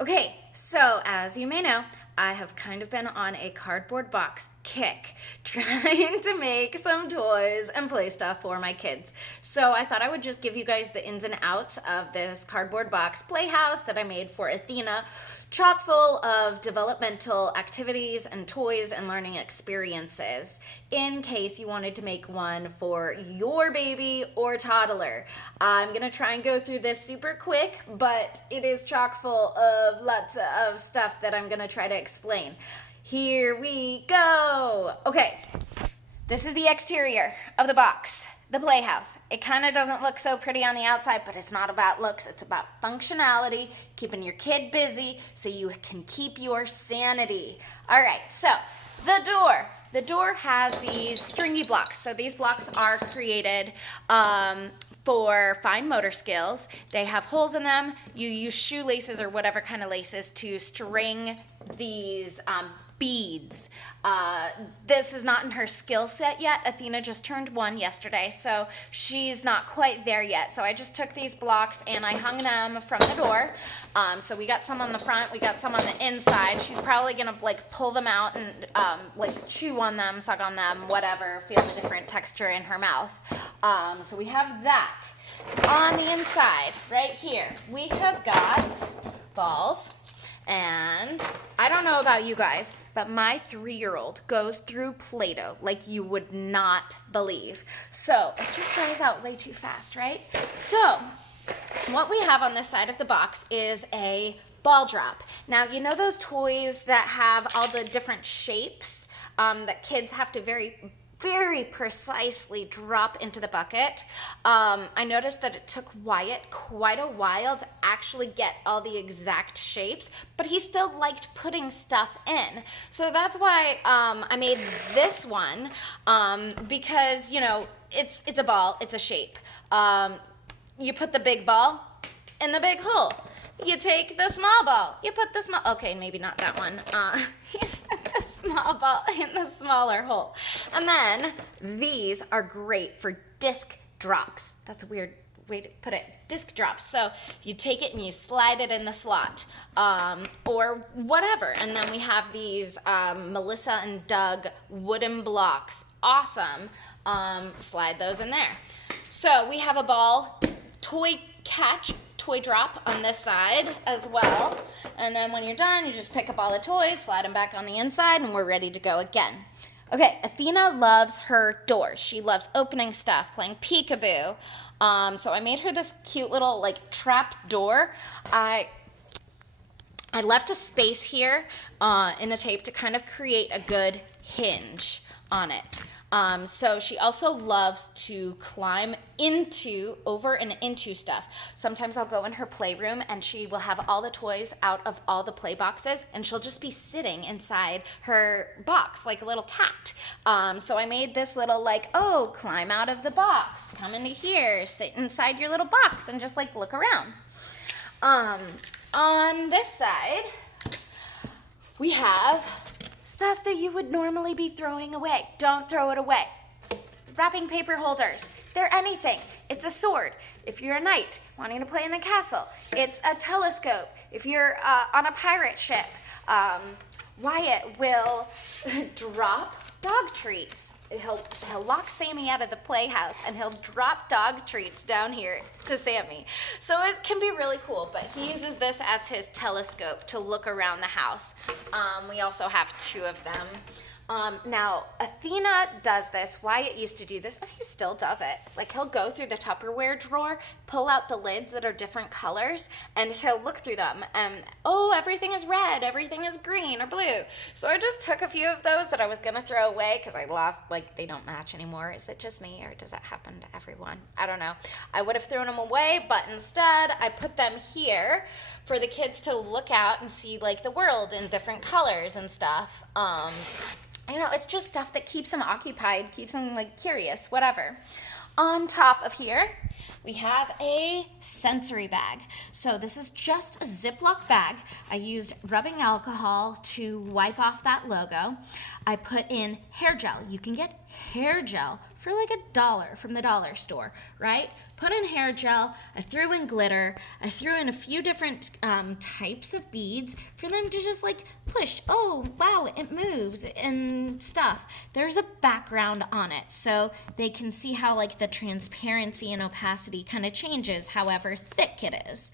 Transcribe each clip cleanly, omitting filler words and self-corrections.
Okay, so as you may know, I have kind of been on a cardboard box kick trying to make some toys and play stuff for my kids. So I thought I would just give you guys the ins and outs of this cardboard box playhouse that I made for Athena, chock full of developmental activities and toys and learning experiences in case you wanted to make one for your baby or toddler. I'm gonna try and go through this super quick, but it is chock full of lots of stuff that I'm gonna try to explain. Here we go. Okay, this is the exterior of the box, the Playhouse. It kind of doesn't look so pretty on the outside, but it's not about looks. It's about functionality, keeping your kid busy so you can keep your sanity. All right, so the door. The door has these stringy blocks. So these blocks are created for fine motor skills. They have holes in them. You use shoelaces or whatever kind of laces to string these beads. This is not in her skill set yet. Athena just turned 1 yesterday, so she's not quite there yet. So I just took these blocks and I hung them from the door. So we got some on the front, we got some on the inside. She's probably gonna pull them out and chew on them, suck on them, whatever, feel the different texture in her mouth. So we have that. On the inside, right here, we have got balls. And I don't know about you guys, but my 3-year-old goes through Play-Doh like you would not believe. So it just dries out way too fast, right? So what we have on this side of the box is a ball drop. Now, you know those toys that have all the different shapes that kids have to very precisely drop into the bucket. I noticed that it took Wyatt quite a while to actually get all the exact shapes, but he still liked putting stuff in. So that's why I made this one, because, you know, it's a ball, it's a shape. You put the big ball in the big hole. You take the small ball, you put the small, okay, maybe not that one. You put the small ball in the smaller hole. And then these are great for disc drops. That's a weird way to put it, disc drops. So you take it and you slide it in the slot, or whatever. And then we have these Melissa and Doug wooden blocks. Awesome. Slide those in there. So we have a ball toy drop on this side as well. And then when you're done, you just pick up all the toys, slide them back on the inside, and we're ready to go again. Okay, Athena loves her doors. She loves opening stuff, playing peekaboo. So I made her this cute little trap door. I left a space here in the tape to kind of create a good hinge on it. So she also loves to climb over and into stuff. Sometimes I'll go in her playroom and she will have all the toys out of all the play boxes and she'll just be sitting inside her box like a little cat. So I made this little climb out of the box, come into here, sit inside your little box and just look around. On this side, we have stuff that you would normally be throwing away. Don't throw it away. Wrapping paper holders. They're anything. It's a sword. If you're a knight wanting to play in the castle, it's a telescope. If you're on a pirate ship, Wyatt will drop dog treats. He'll lock Sammy out of the playhouse and he'll drop dog treats down here to Sammy. So it can be really cool, but he uses this as his telescope to look around the house. We also have 2 of them. Now, Athena does this. Wyatt used to do this, and he still does it. He'll go through the Tupperware drawer, pull out the lids that are different colors, and he'll look through them, and, oh, everything is red, everything is green or blue. So I just took a few of those that I was going to throw away because I lost, they don't match anymore. Is it just me, or does that happen to everyone? I don't know. I would have thrown them away, but instead I put them here for the kids to look out and see, the world in different colors and stuff. You know, it's just stuff that keeps them occupied, keeps them curious, whatever. On top of here, we have a sensory bag. So this is just a Ziploc bag. I used rubbing alcohol to wipe off that logo. I put in hair gel. You can get hair gel for like $1 from the dollar store, right? Put in hair gel, I threw in glitter, I threw in a few different types of beads for them to just like push. Oh, wow, it moves and stuff. There's a background on it, so they can see how like the transparency and opacity kind of changes however thick it is.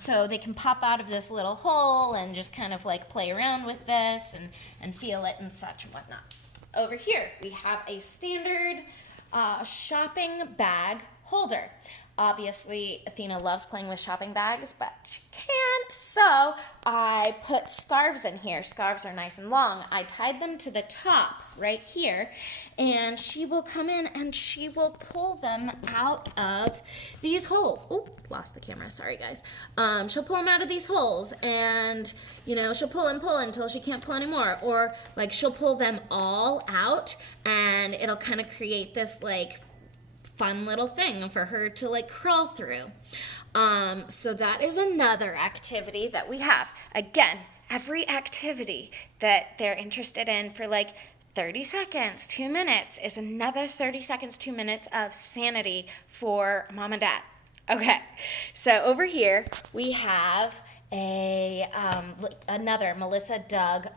So they can pop out of this little hole and just kind of like play around with this and feel it and such and whatnot. Over here, we have a standard shopping bag holder. Obviously, Athena loves playing with shopping bags, but she can't, so I put scarves in here. Scarves are nice and long. I tied them to the top right here, and she will come in and she will pull them out of these holes. Oh, lost the camera, sorry guys. She'll pull them out of these holes, and you know, she'll pull and pull until she can't pull anymore, or like she'll pull them all out, and it'll kind of create this like fun little thing for her to like crawl through. So that is another activity that we have. Again, every activity that they're interested in for like 30 seconds, 2 minutes is another 30 seconds, 2 minutes of sanity for mom and dad. Okay, so over here we have another Melissa Doug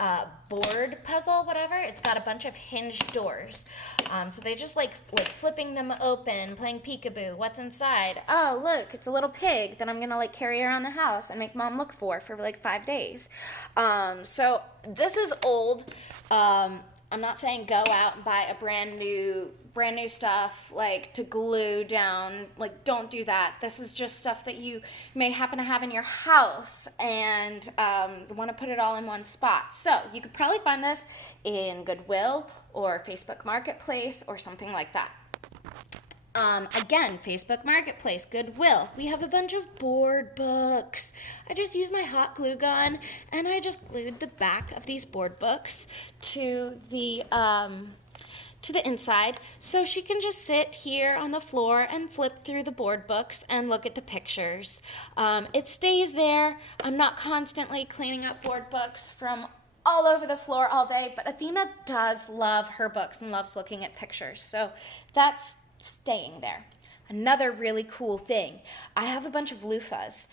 board puzzle, whatever. It's got a bunch of hinged doors. So they just like flipping them open, playing peekaboo. What's inside? Oh, look, it's a little pig that I'm gonna like carry around the house and make mom look for like 5 days. So this is old. I'm not saying go out and buy a brand new stuff like to glue down. Like, don't do that. This is just stuff that you may happen to have in your house and want to put it all in one spot. So you could probably find this in Goodwill or Facebook Marketplace or something like that. Again, Facebook Marketplace, Goodwill. We have a bunch of board books. I just used my hot glue gun and I just glued the back of these board books to the inside, so she can just sit here on the floor and flip through the board books and look at the pictures. It stays there. I'm not constantly cleaning up board books from all over the floor all day, but Athena does love her books and loves looking at pictures, so that's staying there. Another really cool thing, I have a bunch of loofahs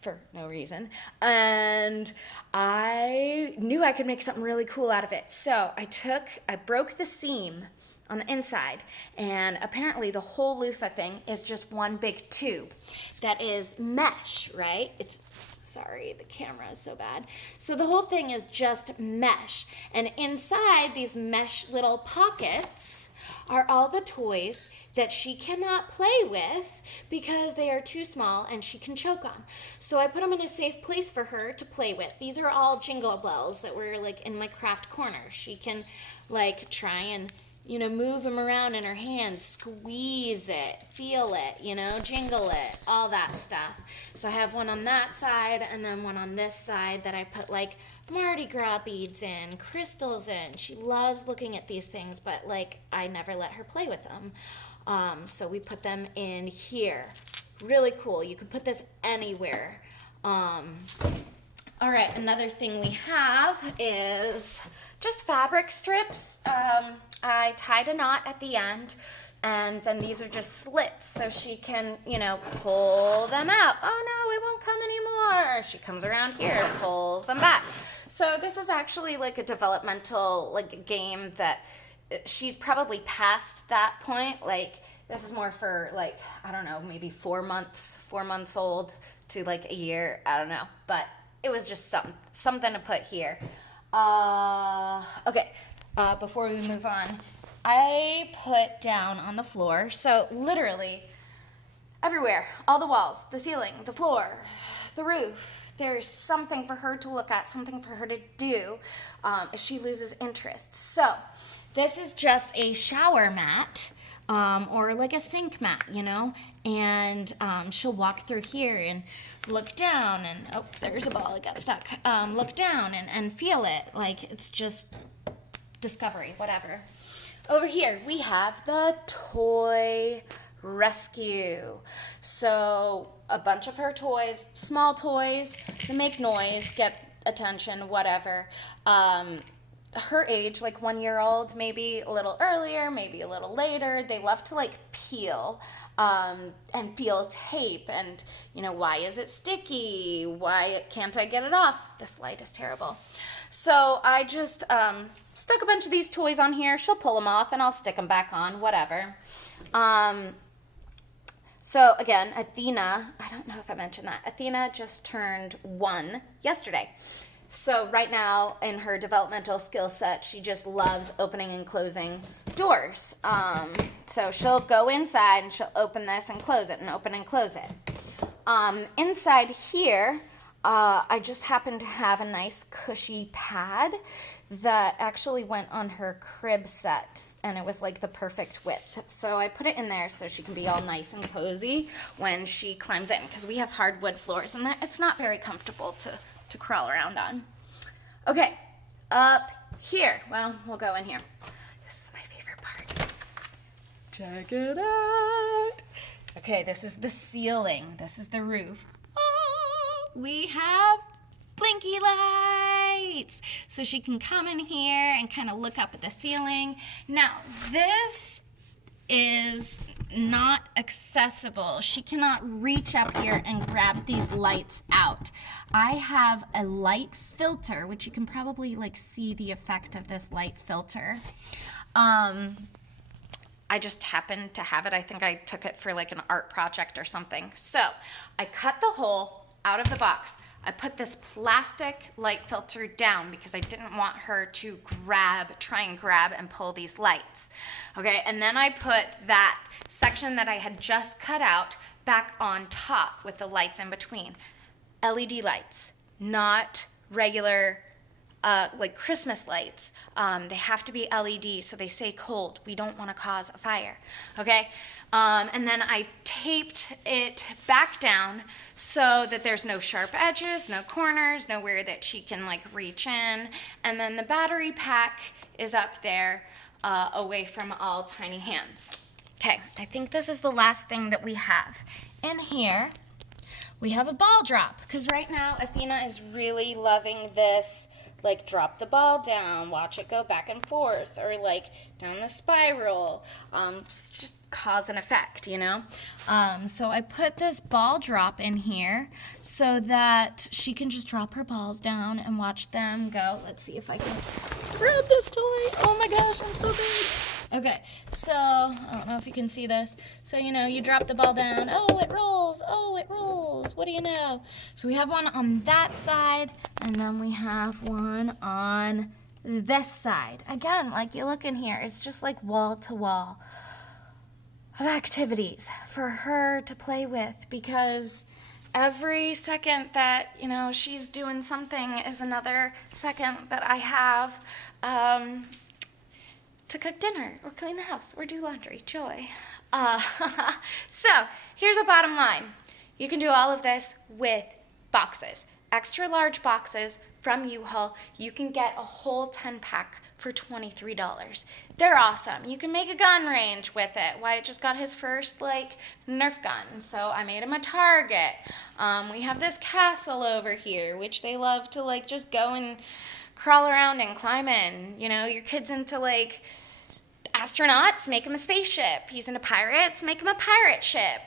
for no reason, and I knew I could make something really cool out of it. So I broke the seam on the inside, and apparently the whole loofah thing is just one big tube that is mesh, right? Sorry, the camera is so bad. So the whole thing is just mesh, and inside these mesh little pockets are all the toys that she cannot play with because they are too small and she can choke on. So I put them in a safe place for her to play with. These are all jingle bells that were like in my craft corner. She can like try and, you know, move them around in her hands, squeeze it, feel it, you know, jingle it, all that stuff. So I have one on that side and then one on this side that I put like Mardi Gras beads in, crystals in. She loves looking at these things, but like I never let her play with them. So we put them in here. Really cool. You can put this anywhere. All right, another thing we have is just fabric strips. I tied a knot at the end, and then these are just slits so she can, you know, pull them out. Oh no, it won't come anymore. She comes around here, pulls them back. So this is actually like a developmental like game that she's probably past that point. Like this is more for like, I don't know, maybe 4 months old to like a year. I don't know, but it was just something to put here. Okay, before we move on, I put down on the floor, so literally everywhere, all the walls, the ceiling, the floor, the roof, there's something for her to look at, something for her to do if she loses interest. So this is just a shower mat or like a sink mat, you know, and she'll walk through here and look down and, oh, there's a ball, it got stuck. Look down and feel it, like it's just discovery, whatever. Over here, we have the toy rescue. So a bunch of her toys, small toys that make noise, get attention, whatever. her age, like 1 year old, maybe a little earlier, maybe a little later, they love to like peel and feel tape. And, why is it sticky? Why can't I get it off? This light is terrible. So I just stuck a bunch of these toys on here. She'll pull them off and I'll stick them back on, whatever. So again, Athena, I don't know if I mentioned that. Athena just turned 1 yesterday. So right now in her developmental skill set, she just loves opening and closing doors. So she'll go inside and she'll open this and close it and open and close it. Inside here, I just happened to have a nice cushy pad that actually went on her crib set, and it was like the perfect width. So I put it in there so she can be all nice and cozy when she climbs in, because we have hardwood floors and it's not very comfortable to crawl around on. Okay, up here. Well, we'll go in here. This is my favorite part. Check it out. Okay, this is the ceiling. This is the roof. Oh, we have blinky lights, so she can come in here and kind of look up at the ceiling. Now, this is not accessible. She cannot reach up here and grab these lights out. I have a light filter, which you can probably like see the effect of this light filter. I just happened to have it. I think I took it for like an art project or something. So I cut the hole out of the box. I put this plastic light filter down because I didn't want her to try and grab and pull these lights. Okay, and then I put that section that I had just cut out back on top with the lights in between. LED lights, not regular like Christmas lights. They have to be LED so they stay cold. We don't want to cause a fire, okay? And then I taped it back down so that there's no sharp edges, no corners, nowhere that she can like reach in. And then the battery pack is up there away from all tiny hands. Okay, I think this is the last thing that we have. In here, we have a ball drop, because right now Athena is really loving this, like drop the ball down, watch it go back and forth, or like down the spiral, just cause and effect, So I put this ball drop in here so that she can just drop her balls down and watch them go. Let's see if I can grab this toy. Oh my gosh, I'm so big. Okay, so I don't know if you can see this. So, you drop the ball down. Oh, it rolls. Oh, it rolls. What do you know? So we have one on that side, and then we have one on this side. Again, like you look in here, it's just like wall to wall of activities for her to play with, because every second that, she's doing something is another second that I have to cook dinner or clean the house or do laundry. Joy. So here's a bottom line. You can do all of this with boxes. Extra large boxes from U-Haul. You can get a whole 10-pack for $23. They're awesome. You can make a gun range with it. Wyatt just got his first Nerf gun, so I made him a target. We have this castle over here, which they love to just go and crawl around and climb in. Your kid's into astronauts, make him a spaceship. He's into pirates, make him a pirate ship.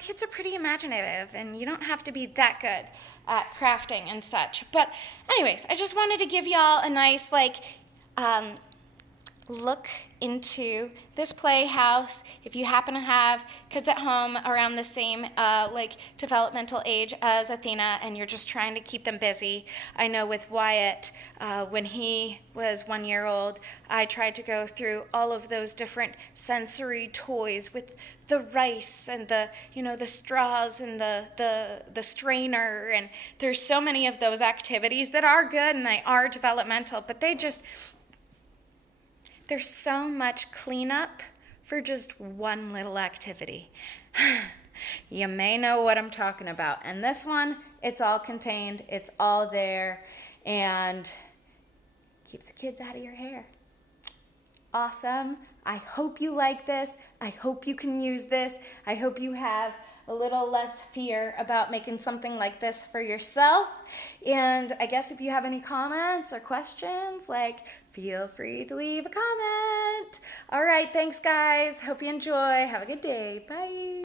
Kids are pretty imaginative, and you don't have to be that good at crafting and such. But anyways, I just wanted to give y'all a nice look into this Playhouse. If you happen to have kids at home around the same developmental age as Athena, and you're just trying to keep them busy. I know with Wyatt, when he was 1 year old, I tried to go through all of those different sensory toys with the rice and the straws and the strainer, and there's so many of those activities that are good and they are developmental, but there's so much cleanup for just one little activity. You may know what I'm talking about. And this one, it's all contained, it's all there, and keeps the kids out of your hair. Awesome. I hope you like this. I hope you can use this. I hope you have a little less fear about making something like this for yourself. And I guess if you have any comments or questions, like, feel free to leave a comment. All right, thanks guys. Hope you enjoy. Have a good day. Bye.